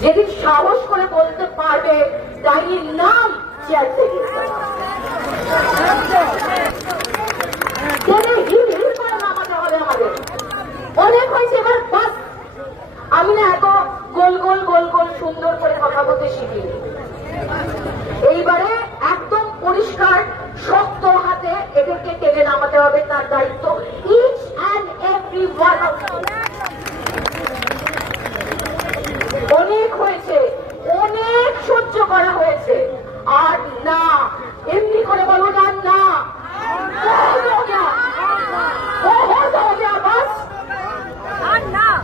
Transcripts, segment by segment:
যেদিন সাহস করে বলতে পারবে ডাইনির নাম আমি না এত গোল গোল গোল গোল সুন্দর করে কথা বলতে এইবারে একদম পরিষ্কার হাতে এদেরকে নামাতে হবে, তার দায়িত্ব ইচ এভরি ওয়ান অফ অনেক হয়েছে অনেক সহ্য করা হয়েছে আর না এমনি করে বলো না না বহুত হো গয়া। বহুত হো গয়া, বাস।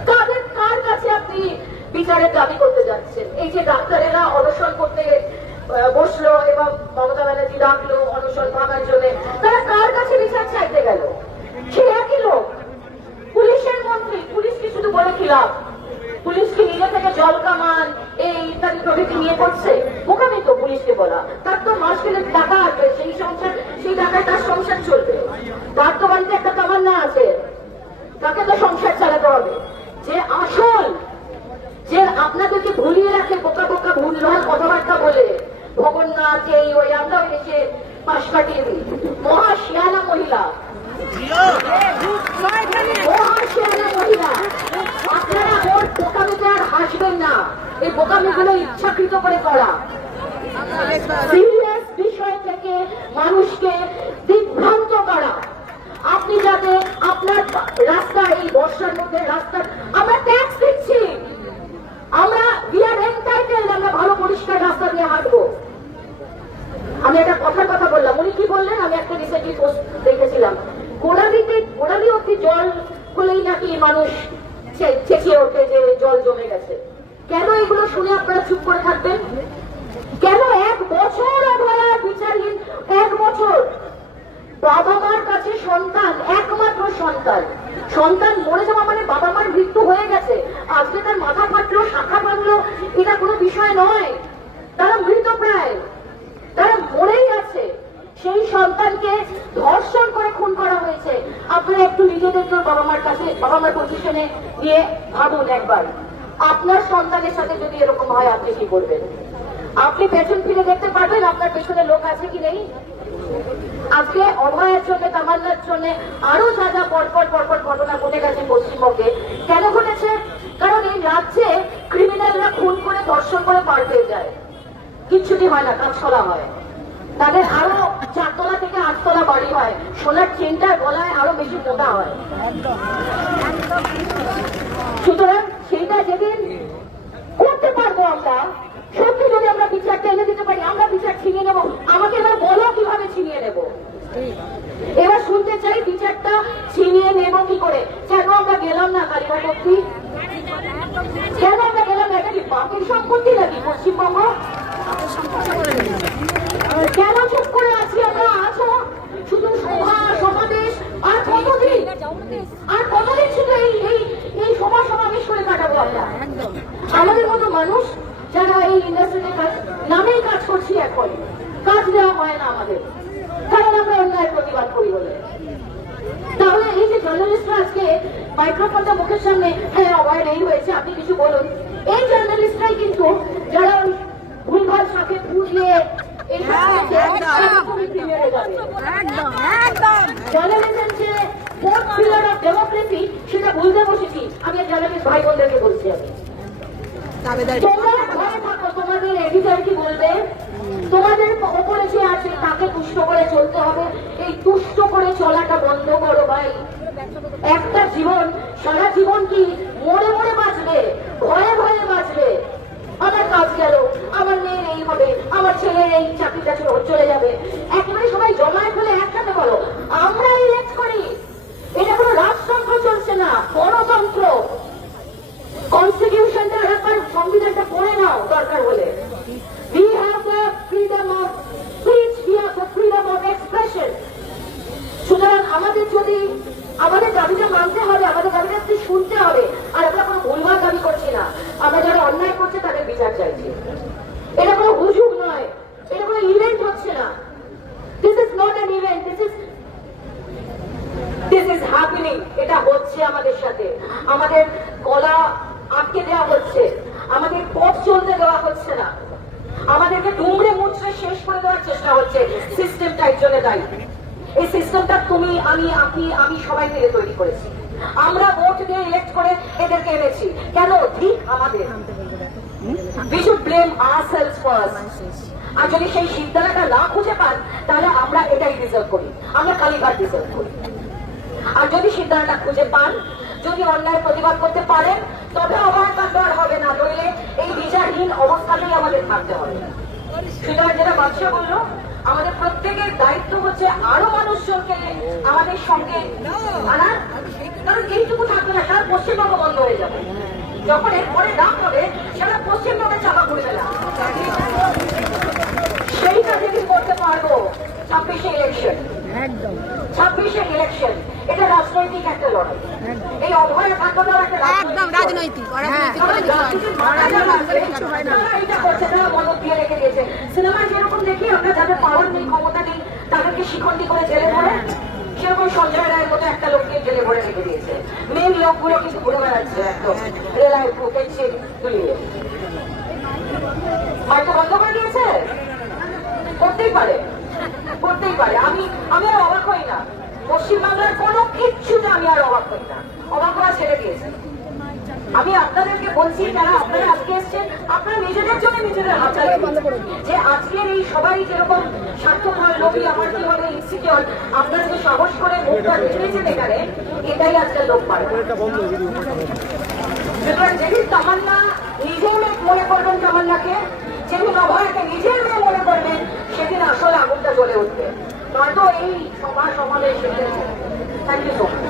কাদের কার কাছে আপনি বিচারের দাবি করতে যাচ্ছেন এই যে ডাক্তারেরা অনশন করতে আহ, বসল এবং মমতা ব্যানার্জি ডাকলো অনশন জন্য তারা কার কাছে বিচার চাইতে গেল? সে একই লোক। পুলিশের মন্ত্রী, পুলিশকে শুধু বলে খিলাফ পুলিশ নিজে থেকে জল কামান, এই ইত্যাদি প্রভৃতি নিয়ে করছে। বোকামি তো পুলিশকে বলা। তার তো মাস গেলে টাকা আসবে সেই সংসার, সেই টাকায় তার সংসার চলবে। তার তো বাড়িতে একটা তামান্না আছে তাকে তো সংসার চালাতে হবে যে আসল যে আপনাদেরকে ভুলিয়ে রাখে বোকা বোকা ভুলভাল কথাবার্তা বলে ভগন্নাথ এই ওই আমরা এসে পাশ কাটিয়ে দিই মহাশিয়ানা মহিলা। আপনারা ওর না। এই বোকামিগুলো ইচ্ছাকৃত করে করা। বিষয় থেকে মানুষকে দিগ্ভ্রান্ত করা। আপনি যাতে আপনার রাস্তা এই বর্ষার মধ্যে রাস্তা আমরা ট্যাক্স দিচ্ছি আমরা উই আর এন্টাইটেল আমরা ভালো পরিষ্কার রাস্তা দিয়ে হাঁটবো আমি একটা কথার কথা বললাম উনি কি বললেন আমি একটা রিসেন্টলি পোস্ট দেখেছিলাম গোড়ালিতে গোড়ালি অব্দি জল নাকি মানুষ চেঁচিয়ে ওঠে যে জল জমে গেছে? কেন এগুলো শুনে আপনারা চুপ করে থাকবেন? কেন এক বছর অবহেলা বিচারহীন এক বছর। বাবা মার কাছে সন্তান, একমাত্র সন্তান। সন্তান মরে যাওয়া মানে বাবা মার মৃত্যু হয়ে গেছে। আজকে তার মাথা ফাটলো, শাখা ভাঙলো, এটা কোনো বিষয় নয়। তারা মৃত প্রায়। তারা মরেই আছে। সেই সন্তানকে ধর্ষণ করা আপনারা একটু নিজেদেরকে বাবা মার কাছে, বাবা মার পজিশনে নিয়ে ভাবুন একবার। আপনার সন্তানের সাথে যদি এরকম হয়, আপনি কি করবেন? আপনি পেছন ফিরে দেখতে পারবেন আপনার পেছনে লোক আছে কি নেই? আজকে অভয়ের জন্য, তামান্নার জন্য আরও যা যা পরপর পরপর ঘটনা ঘটে গেছে পশ্চিমবঙ্গে, কেন ঘটেছে? কারণ এই রাজ্যে ক্রিমিনালরা খুন করে, ধর্ষণ করে পার পেয়ে যায়। কিচ্ছুটি হয় না কাজকলা হয়। তাদের আরও চারতলা থেকে আটতলা বাড়ি হয়। সোনার চেনটা গলায় আরও বেশি মোটা হয়। সুতরাং সেইটা যেদিন করতে পারব আমরা, সত্যি যদি আমরা বিচারটা এনে দিতে পারি, আমরা বিচার ছিনিয়ে নেব। আমাকে এবার বলো কীভাবে ছিনিয়ে নেব? এবার শুনতে চাই বিচারটা ছিনিয়ে নেব কি করে। কেন আমরা গেলাম না কালীঘাট অব্দি কেন আমরা গেলাম না? এটা কি বাপের সম্পত্তি নাকি পশ্চিমবঙ্গ? কেন চুপ করে আছি আমরা? আছো? শুধু আর আমাদের মতো মানুষ যারা এই ইন্ডাস্ট্রিতে কাজ নামেই কাজ করছি এখন, কাজ দেওয়া হয় না আমাদের। কারণ আমরা অন্যায়ের প্রতিবাদ করি বলে। তাহলে এই যে জার্নালিস্টরা আজকে মাইক্রোফোনটা মুখের সামনে হ্যাঁ অবায় এই হয়েছে, আপনি কিছু বলুন। এই জার্নালিস্টরাই কিন্তু যারা ভুলভাল সাথে এই সেটা বুঝতে বসেছি। আমি জার্নালিস্ট ভাই বোনদেরকে বলছি আমি। তোমাদের এডিটর কি বলবে? তোমাদের ওপরে যে আছে তাকে তুষ্ট করে চলতে হবে। এই তুষ্ট করে চলাটা বন্ধ করো ভাই। একটা জীবন সারা জীবন কি মরে মরে বাঁচবে? ভয়ে ভয়ে বাঁচবে? আমার কাজ গেল। আমার ছেলে এই চাকরিটা চলে- যাবে। আমাদের গলা আটকে দেওয়া হচ্ছে। আমাদের পথ চলতে দেওয়া হচ্ছে না। আমাদেরকে ডুমড়ে মুচড়ে শেষ করে দেওয়ার চেষ্টা হচ্ছে। সিস্টেমটা একজনে দায়ী। এই সিস্টেমটা তুমি, আমি, আপনি, আমি সবাই মিলে তৈরি করেছি। আমরা ভোট দিয়ে ইলেক্ট করে এদেরকে এনেছি। কেন? ঠিক আমাদের। We should blame ourselves first আর যদি সেই সিদ্ধানাটা না খুঁজে পান, তাহলে আমরা এটাই রিজার্ভ করি। আমরা কালীঘাট রিজার্ভ করি। আর যদি সিদ্ধানাটা খুঁজে পান যদি অন্যায় প্রতিবাদ করতে পারেন তবে অবাক কাণ্ড আর হবে না। নইলে এই বিচারহীন অবস্থাতেই আমাদের থাকতে হবে। সুতরাং যেটা বাদশা বলল আমাদের প্রত্যেকের দায়িত্ব হচ্ছে আরও মানুষজনকে আমাদের সঙ্গে আনা কারণ এইটুকু থাকবে না সারা পশ্চিমবঙ্গ বন্ধ হয়ে যাবে। যখন এরপরে না হবে সারা পশ্চিমবঙ্গে চাপা পড়বে না সেইটা যদি করতে পারব ছাব্বিশে ইলেকশন একদম। ছাব্বিশে ইলেকশন রাজনৈতিক একটা লড়াই। এই অভয় কাটানোর একটা একদম রাজনৈতিক। এটা করছে, তারা মদত দিয়ে রেখে দিয়েছে। সিনেমায় যেরকম দেখি আমরা যাদের পাওয়ার নেই ক্ষমতা নেই তাদেরকে শিখন্ডি করে জেলে ভরে সেরকম সঞ্জয় রায়ের মতো একটা লোককে জেলে ভরে রেখে দিয়েছে। মেন লোকগুলো কিন্তু ঘুরে বেড়াচ্ছে একদম। রেলায় পেন্সিল তুলিয়ে হয়তো বন্ধ করে দিয়েছে করতেই পারে করতেই পারে আমি আমি আর অবাক হই না পশ্চিমবাংলার কোনো কিচ্ছুতে আমি আর অবাক হই না অবাক হওয়া ছেড়ে দিয়েছে আমি আপনাদেরকে বলছি যারা আপনারা আজকে এসছেন আপনারা নিজেদের জন্য নিজেদের হাত যে আজকের এই সবাই যেরকম স্বার্থপর লোভী আমার কি হবে ইনসিকিউর আপনারা যে সাহস করে মুখটা ঢেকেছেন এখানে এটাই আজকাল লোক পারে সুতরাং যেদিন তামান্না মেয়ে মনে করবেন তামান্নাকে যেদিন অভয়কে নিজের মেয়ে মনে করবেন সেদিন আসলে আগুনটা জ্বলে উঠবে। নয়তো এই সভা সমাবেশ থ্যাংক ইউ সো মাচ